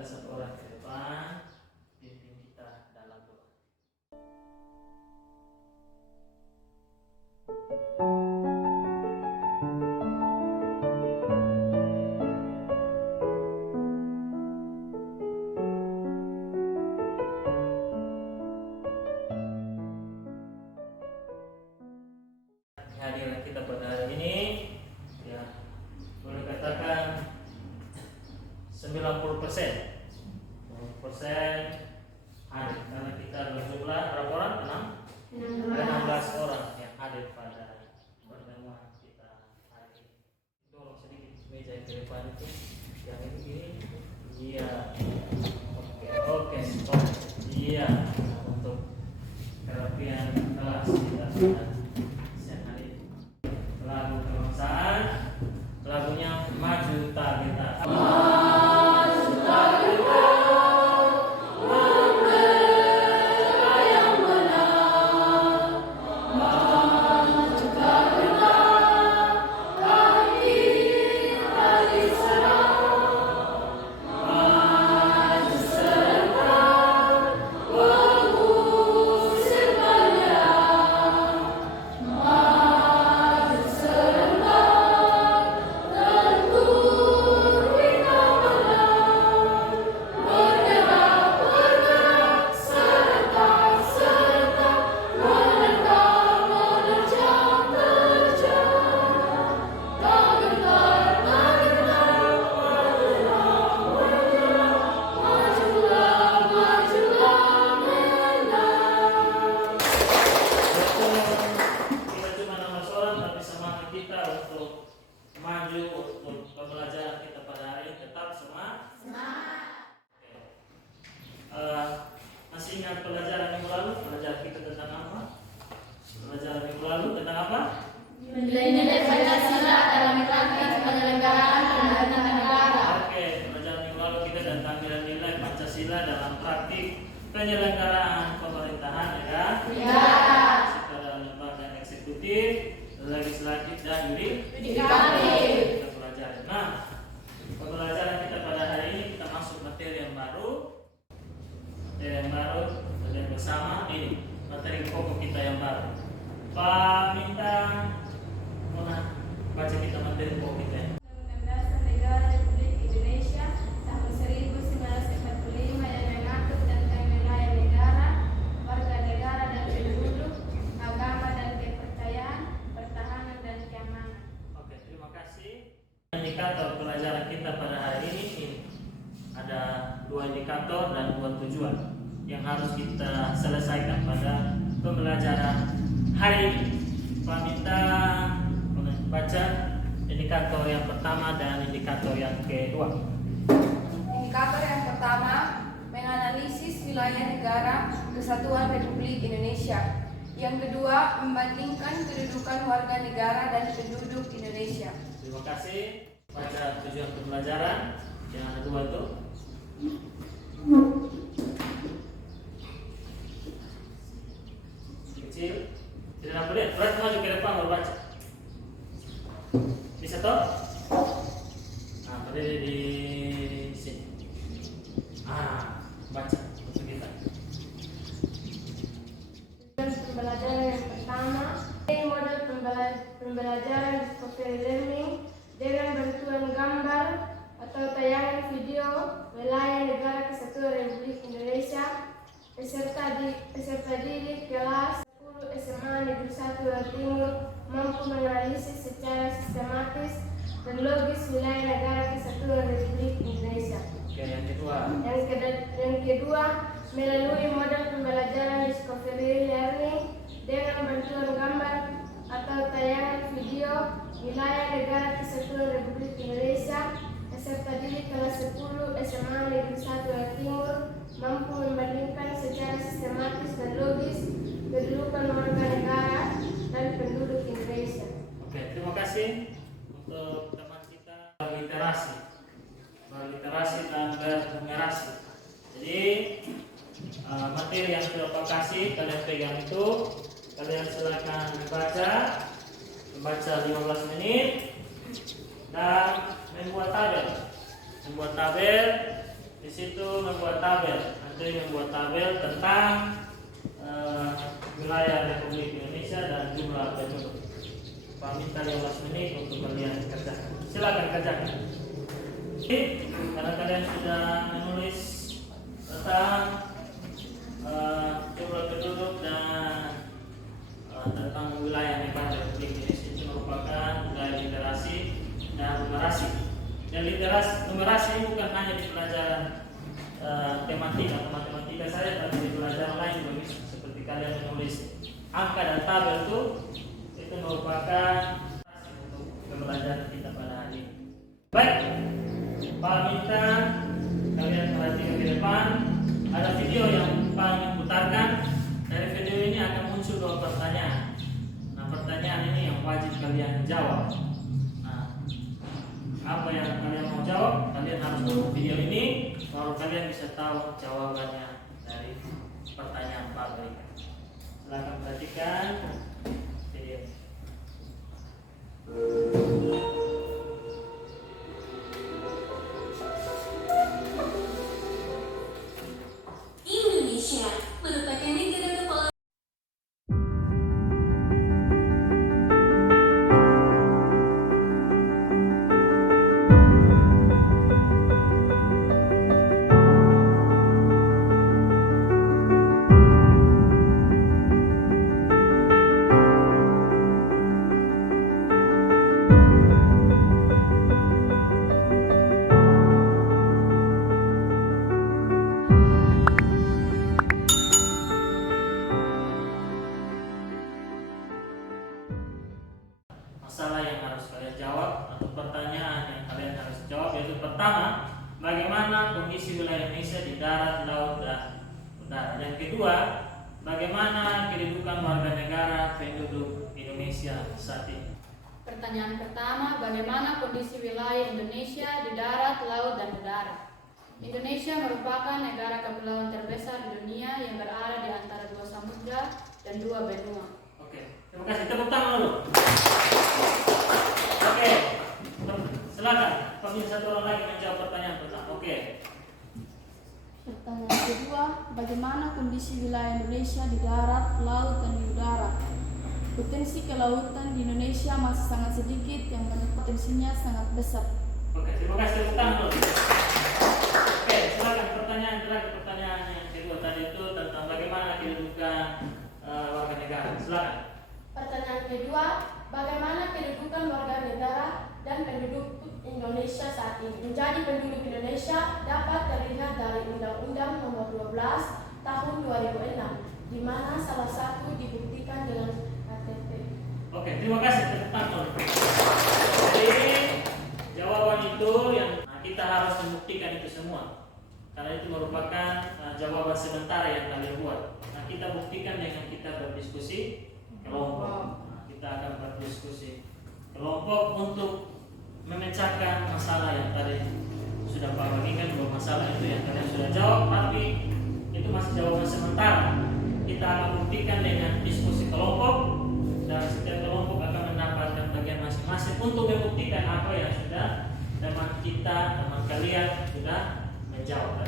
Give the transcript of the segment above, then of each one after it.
kita satu orang ke depan, pimpin kita dalam doa. Kehadiran kita pada hari ini, ya boleh katakan 90% hadir, karena kita adalah jumlah berapa orang? 16 orang yang hadir pada pertemuan kita hari ini. Dorong sedikit meja yang ke depan itu, yang ini, iya, oke, stop, iya, untuk kerapian kelas kita pada siang hari ini. Lagu kebangsaan, lagunya Maju Tak Gentar. Maju untuk pembelajaran kita pada hari ini tetap semangat. Masih ingat pelajaran minggu lalu? Pelajaran kita tentang apa? Pelajaran minggu lalu tentang apa? Nilai-nilai Pancasila dalam praktik penyelenggaraan pemerintahan negara. Oke, pelajaran minggu lalu kita tentang nilai-nilai Pancasila dalam praktik penyelenggaraan pemerintahan negara. Dalam lembaga eksekutif, legislatif dan yudikatif. Kita pelajari. Nah, pembelajaran kita pada hari ini kita masuk materi yang baru. Belajar bersama ini materi pokok kita yang baru. Pak minta baca kita materi pokok kita. Undang-Undang Negara Republik Indonesia tahun 1945 yang mengatur tentang wilayah negara, warga negara dan penduduk, agama dan kepercayaan, pertahanan dan keamanan. Oke, terima kasih. Indikator pelajaran kita pada hari ini ada 2 indikator dan 2 tujuan yang harus kita selesaikan pada pembelajaran hari ini. Pak minta baca indikator yang pertama dan indikator yang kedua. Indikator yang pertama menganalisis wilayah negara kesatuan Republik Indonesia. Yang kedua membandingkan kedudukan warga negara dan penduduk Indonesia. Terima kasih. Baca tujuan pembelajaran yang ada 2 itu. Kecil, tidak boleh. Berat maju ke depan baru baca. Bisa toh? Nah, berdiri di sini. Baca untuk kita. Pembelajaran yang pertama, model pembelajaran discovery learning dengan bantuan gambar atau tayangan video wilayah negara kesatuan Republik Indonesia. Peserta didik kelas 10 SMA Negeri 1 Jawa Timur mampu menganalisis secara sistematis dan logis wilayah negara kesatuan Republik Indonesia. Oke, yang kedua. Yang kedua, melalui model pembelajaran discovery learning dengan bantuan gambar atau tayangan video wilayah negara kesatuan Republik Indonesia. Peserta didik kelas 10 SMA Negeri 1 Jawa Timur mampu membandingkan secara sistematis dan logis kedudukan warga negara dan penduduk Indonesia. Oke, terima kasih untuk teman kita berliterasi dan bernumerasi. Jadi materi yang sudah Pak kasih kalian pegang itu, kalian silakan membaca 15 menit dan membuat tabel. Di di situ membuat tabel, nanti membuat tabel tentang wilayah Republik Indonesia dan jumlah penduduk. Pak minta 15 menit untuk kalian kerjakan. Silakan kerjakan. Oke, karena kalian sudah menulis tentang jumlah penduduk dan tentang wilayah negara Republik Indonesia, itu merupakan wilayah literasi dan numerasi. Dan numerasi ini bukan hanya di pelajaran tematika atau matematika saja, tapi di pelajaran lain juga bisa. Seperti kalian menulis angka dan tabel itu merupakan untuk pembelajaran kita pada hari ini. Baik, Pak minta kalian perhatikan ke depan. Ada video yang paling diputarkan. Dari video ini akan muncul 2 pertanyaan. Nah, pertanyaan ini yang wajib kalian jawab. Nah, apa yang kalian mau jawab? Kalian harus nonton video ini, baru kalian bisa tahu jawabannya dari pertanyaan Pak berikan. Silakan perhatikan video. Indonesia merupakan negara kepulauan. Masalah yang harus kalian jawab atau pertanyaan yang kalian harus jawab yaitu pertama, bagaimana kondisi wilayah Indonesia di darat, laut, dan udara. Yang kedua, bagaimana kedudukan warga negara penduduk Indonesia saat ini. Pertanyaan pertama, bagaimana kondisi wilayah Indonesia di darat, laut, dan udara? Indonesia merupakan negara kepulauan terbesar di dunia yang berada di antara 2 samudra dan 2 benua. Oke, terima kasih. Tepuk tangan dulu. Oke, silakan. Panggil satu orang lagi menjawab pertanyaan pertama. Oke. Pertanyaan kedua, bagaimana kondisi wilayah Indonesia di darat, laut, dan di udara? Potensi kelautan di Indonesia masih sangat sedikit, yang mana potensinya sangat besar. Oke, terima kasih. Tepuk tangan dulu. Oke, silakan pertanyaan terakhir. Pertanyaan yang kedua tadi itu tentang bagaimana kedudukan warga negara. Silakan. Pertanyaan kedua, bagaimana kedudukan warga negara dan penduduk Indonesia saat ini? Menjadi penduduk Indonesia dapat terlihat dari Undang-Undang Nomor 12 Tahun 2006, di mana salah satu dibuktikan dengan KTP. Oke, terima kasih. Tepuk tangan. Jadi jawaban itu yang kita harus membuktikan itu semua, karena itu merupakan jawaban sementara yang kalian buat. Nah, kita buktikan dengan kita berdiskusi kelompok. Nah, kita akan berdiskusi kelompok untuk memecahkan masalah yang tadi sudah Pak bagikan. 2 masalah itu yang kalian sudah jawab, tapi itu masih jawaban sementara. Kita akan buktikan dengan diskusi kelompok, dan setiap kelompok akan mendapatkan bagian masing-masing untuk membuktikan apa yang sudah teman kita, teman kalian sudah menjawab.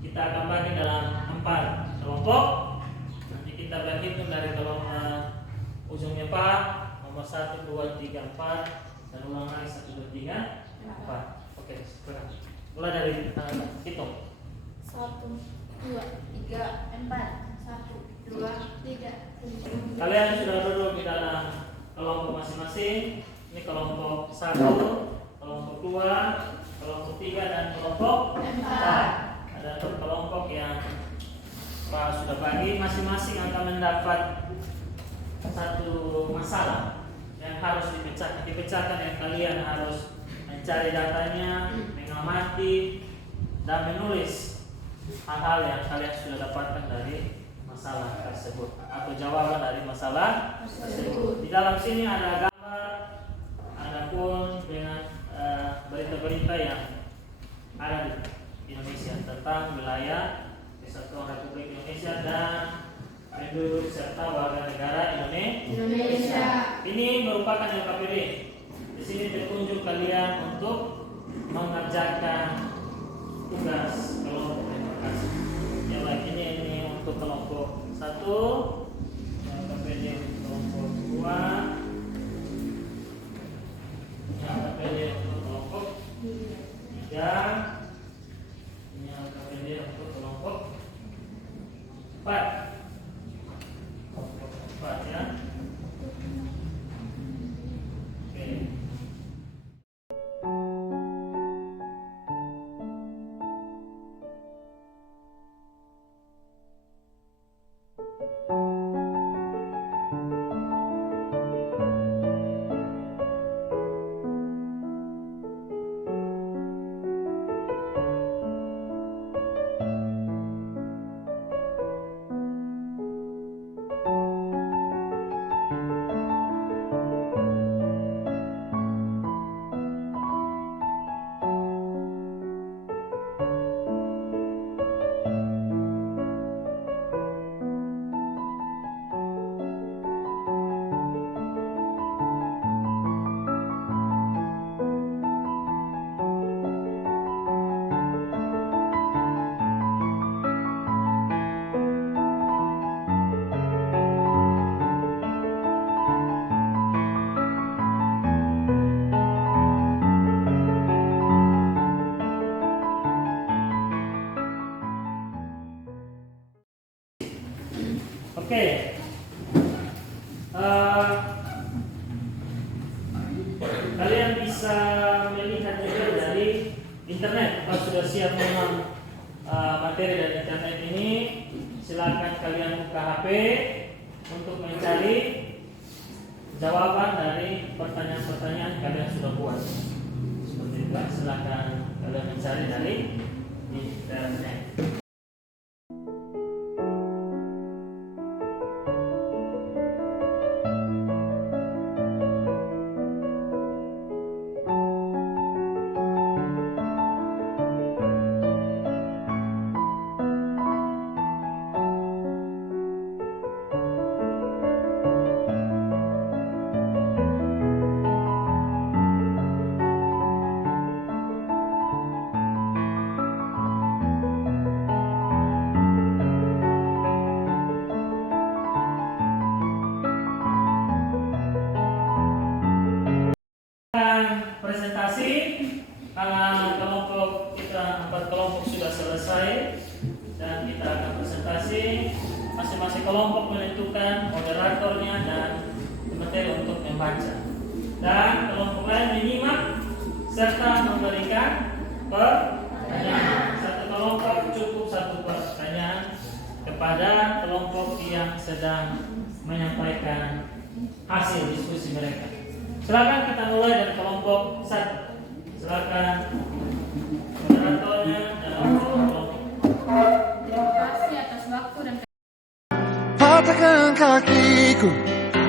Kita akan bagi dalam 4 kelompok. Nanti kita berhitung dari kelompok ujungnya Pak, nomor 1, 2, 3, 4, dan ulang lagi 1, 2, 3, 4. Oke, sekarang mulai dari hitung. 1, 2, 3, 4, 1, 2, 3, 4. Kalian sudah duduk di dalam kelompok masing-masing. Ini kelompok 1, kelompok 2, kelompok 3, dan kelompok 4. Ada kelompok yang Pak sudah bagi, masing-masing akan mendapat satu masalah yang harus dipecahkan yang kalian harus mencari datanya, mengamati, dan menulis hal-hal yang kalian sudah dapatkan dari masalah tersebut atau jawaban dari masalah tersebut. Di dalam sini ada gambar, ada pun dengan berita-berita yang ada di Indonesia tentang wilayah Kesatuan Republik Indonesia dan penduduk serta warga negara Indonesia. Ini merupakan LKPD. Di sini petunjuk kalian untuk mengerjakan tugas Sinyal KPD untuk kelompok 2. Sinyal KPD untuk kelompok 3. Sinyal KPD untuk kelompok 4. Kelompok 4 ya. Oke. Oke. Kalian bisa melihat juga dari internet. Kalau sudah siap memang materi dari internet ini, silakan kalian buka HP untuk mencari jawaban dari pertanyaan-pertanyaan kalian sudah buat. Seperti itu, silakan kalian mencari dari internet. Presentasi kelompok kita 4 kelompok sudah selesai dan kita akan presentasi. Masing-masing kelompok menentukan moderatornya dan materi untuk membaca, dan kelompok lain menyimak serta memberikan pertanyaan. Satu kelompok cukup 1 pertanyaan kepada kelompok yang sedang menyampaikan hasil diskusi mereka. Silakan kita mulai dari kelompok 1. Silakan moderatornya dalam kelompok. Terima kasih atas waktu dan Patahkan kakiku,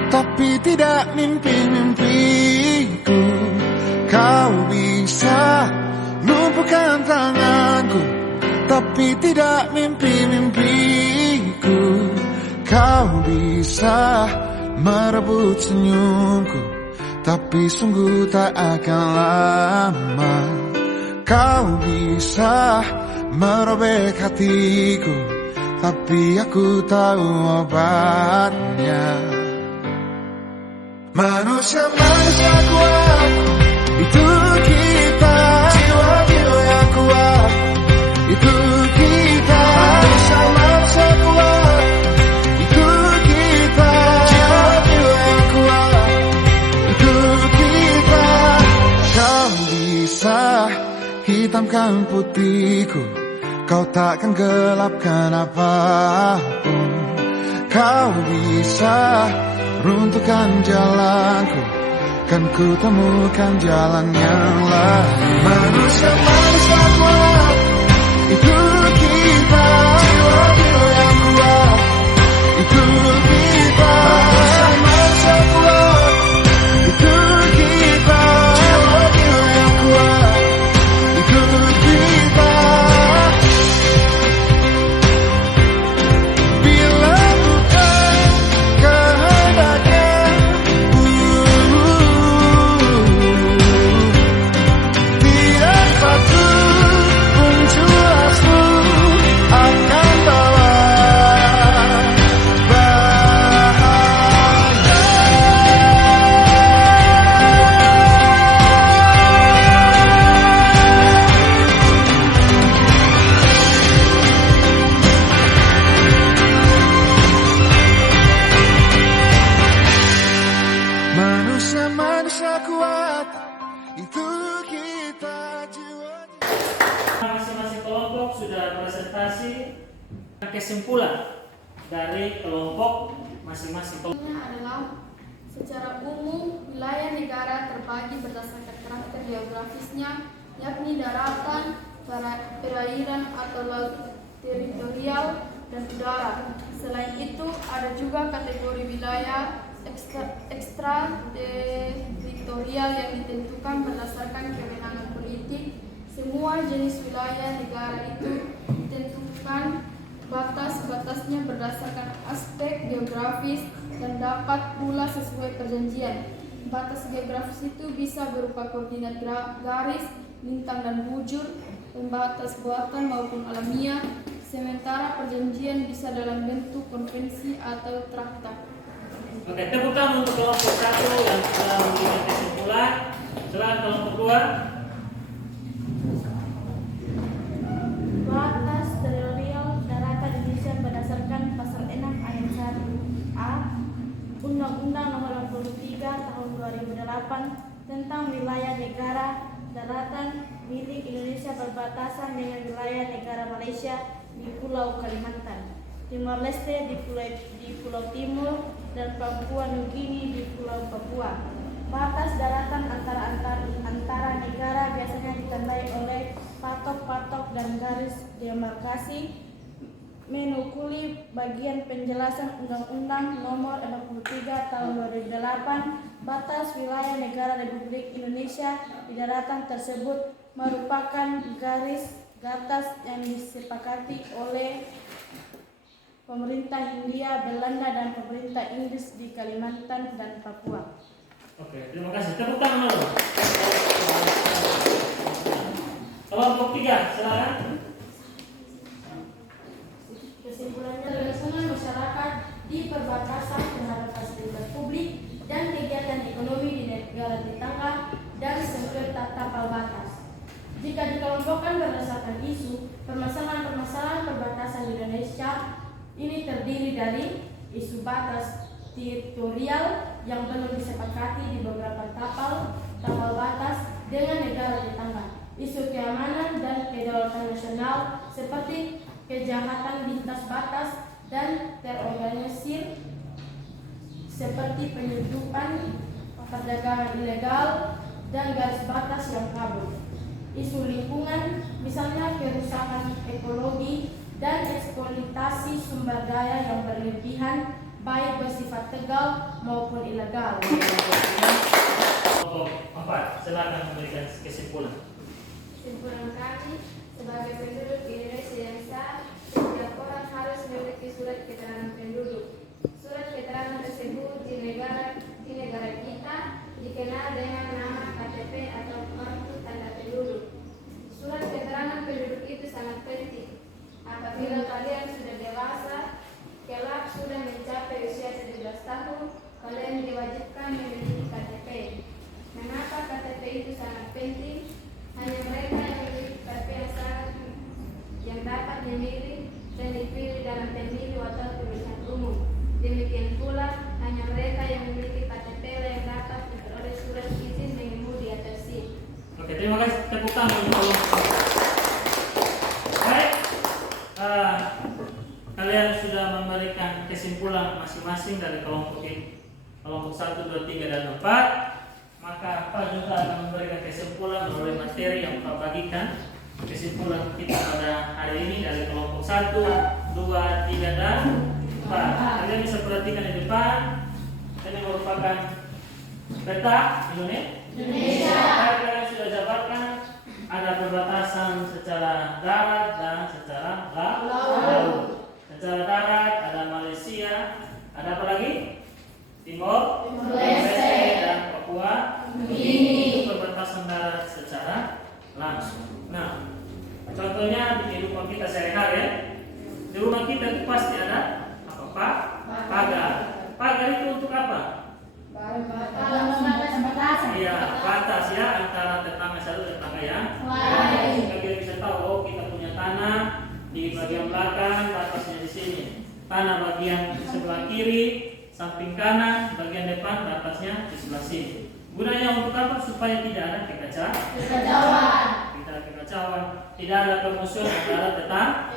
tapi tidak mimpi-mimpiku. Kau bisa lumpuhkan tanganku, tapi tidak mimpi-mimpiku. Kau bisa merebut senyumku, tapi sungguh tak akan lama. Kau bisa merobek hatiku, tapi aku tahu obatnya. Manusia kuat, itu kita. Jiwa-jiwa yang kuat, itu kita. Manusia kuat, itu kita. Jiwa-jiwa yang kuat, itu kita. Kau bisa hitamkan putihku, kau takkan gelapkan apapun. Kau bisa runtuhkan jalanku, kan ku temukan jalan yang lain. Manusia kuat, itu kita. Jiwa-jiwa yang kuat, itu kita. Manusia kuat, itu kita. Jiwa-jiwa yang kuat, itu kita. Bila bukan kehendaknya, tidak patut presentasi kesimpulan dari kelompok masing-masing. Adalah secara umum wilayah negara terbagi berdasarkan karakter geografisnya, yakni daratan, perairan atau laut teritorial, dan udara. Selain itu, ada juga kategori wilayah ekstra teritorial yang ditentukan berdasarkan kewenangan politik. Semua jenis wilayah negara itu ditentukan batas-batasnya berdasarkan aspek geografis dan dapat pula sesuai perjanjian. Batas geografis itu bisa berupa koordinat garis, lintang dan bujur, pembatas buatan maupun alamiah, sementara perjanjian bisa dalam bentuk konvensi atau traktat. Oke, tepuk tangan untuk kelompok 1 yang sudah memberikan kesimpulan. Silakan kelompok 2. Batas teritorial daratan Indonesia berdasarkan pasal 6 ayat 1A Undang-Undang Nomor 23 Tahun 2008 tentang wilayah negara daratan milik Indonesia berbatasan dengan wilayah negara Malaysia di Pulau Kalimantan, Timor Leste di Pulau Timur, dan Papua Nugini di Pulau Papua. Batas daratan antara negara biasanya ditandai oleh patok-patok dan garis demarkasi menukuli bagian penjelasan Undang-Undang Nomor 43 Tahun 2008. Batas wilayah negara Republik Indonesia di daratan tersebut merupakan garis batas yang disepakati oleh pemerintah Hindia Belanda dan pemerintah Inggris di Kalimantan dan Papua. Oke, terima kasih. Tepuk tangan dulu. Kelompok 3, silakan. Kesimpulannya, kelangsungan masyarakat di perbatasan terhadap fasilitas publik dan kegiatan ekonomi di negara tetangga dan sengketa tapal batas. Jika dikelompokkan berdasarkan isu, permasalahan-permasalahan perbatasan Indonesia ini terdiri dari isu batas teritorial yang belum disepakati di beberapa tapal batas dengan negara tetangga, isu keamanan dan kedaulatan nasional seperti kejahatan lintas batas dan terorganisir seperti penyelundupan, perdagangan ilegal, dan garis batas yang kabur. Isu lingkungan, misalnya kerusakan ekologi dan eksploitasi sumber daya yang berlebihan, baik bersifat tegal maupun ilegal. Kelompok 4, silakan memberikan kesimpulan. Kesimpulan kami, sebagai penduduk Indonesia yang sah, setiap orang harus memiliki surat keterangan penduduk. Surat keterangan tersebut di negara kita dikenal dengan nama KTP atau kartu tanda penduduk. Surat keterangan penduduk itu sangat penting. Apabila kalian sudah dewasa, kelak sudah mencapai usia 17 tahun, kalian diwajibkan memiliki KTP. Mengapa KTP itu sangat penting? Hanya mereka yang memiliki KTP yang dapat memilih dan dipilih dalam pemilu atau pemilihan umum. Demikian pula, hanya mereka yang memiliki KTP yang dapat memperoleh surat izin mengemudi atau SIM. Oke, terima kasih. Tepuk tangan untuk kelompok. Baik, kalian sudah memberikan kesimpulan masing-masing dari kelompok ini, kelompok 1, 2, 3, dan 4. Maka Pak juga akan memberikan kesimpulan melalui materi yang Pak bagikan. Kesimpulan kita pada hari ini dari kelompok 1, 2, 3, dan 4. Kalian bisa perhatikan di depan. Ini merupakan peta Indonesia. Kalian sudah jabarkan ada perbatasan secara darat dan secara laut. Secara darat ada Malaysia, ada apa lagi? Timor Leste dan Papua. Ini perbatasan darat secara langsung. Nah, contohnya di kehidupan kita sehari-hari ya. Di rumah kita itu pasti ada apa Pak? Pagar. Pagar itu untuk apa? Iya, batas ya antara tetangga satu dan tetangga yang lain. Kita bisa tahu, oh kita punya tanah di bagian belakang, batasnya di sini. Tanah bagian sebelah kiri, samping kanan, bagian depan batasnya di sebelah sini. Gunanya untuk apa? Supaya tidak ada kekacauan, tidak ada permusuhan antara tetangga.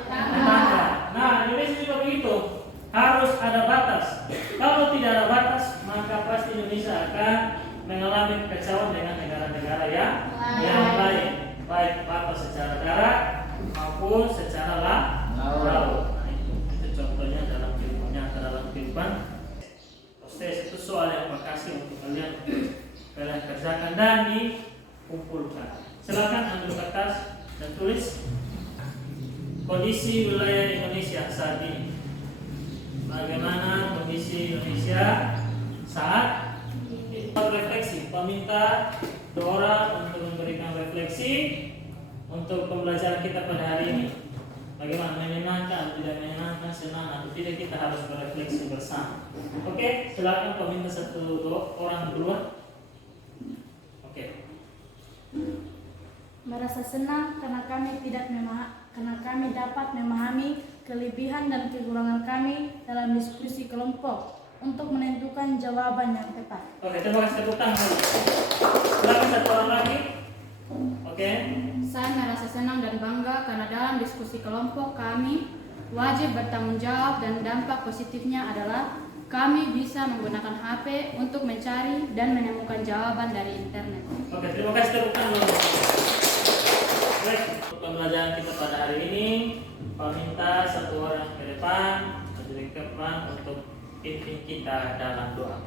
Nah, Indonesia juga begitu. Harus ada batas. Kalau tidak ada batas, maka pasti Indonesia akan mengalami kekacauan dengan negara-negara yang lain, baik batas secara darat maupun secara laut. Nah, itu contohnya dalam kehidupan. Proses itu soal yang makasih untuk kalian kerjakan dan dikumpulkan. Silakan ambil kertas dan tulis kondisi wilayah Indonesia saat ini. Bagaimana kondisi Indonesia saat ini? Refleksi. Meminta Dora untuk memberikan refleksi untuk pembelajaran kita pada hari ini. Bagaimana, menyenangkan, tidak menyenangkan, senang atau tidak, kita harus berefleksi bersama. Oke, silakan peminta satu orang duluan. Oke. Merasa senang karena kami dapat memahami kelebihan dan kekurangan kami dalam diskusi kelompok untuk menentukan jawaban yang tepat. Oke, terima kasih, tepuk tangan. Silakan satu orang lagi. Oke. Saya merasa senang dan bangga karena dalam diskusi kelompok kami wajib bertanggung jawab dan dampak positifnya adalah kami bisa menggunakan HP untuk mencari dan menemukan jawaban dari internet. Oke, terima kasih, tepuk tangan. Baik, pembelajaran kita pada hari ini, meminta satu orang ke depan untuk pimpin kita dalam doa.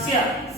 Siap.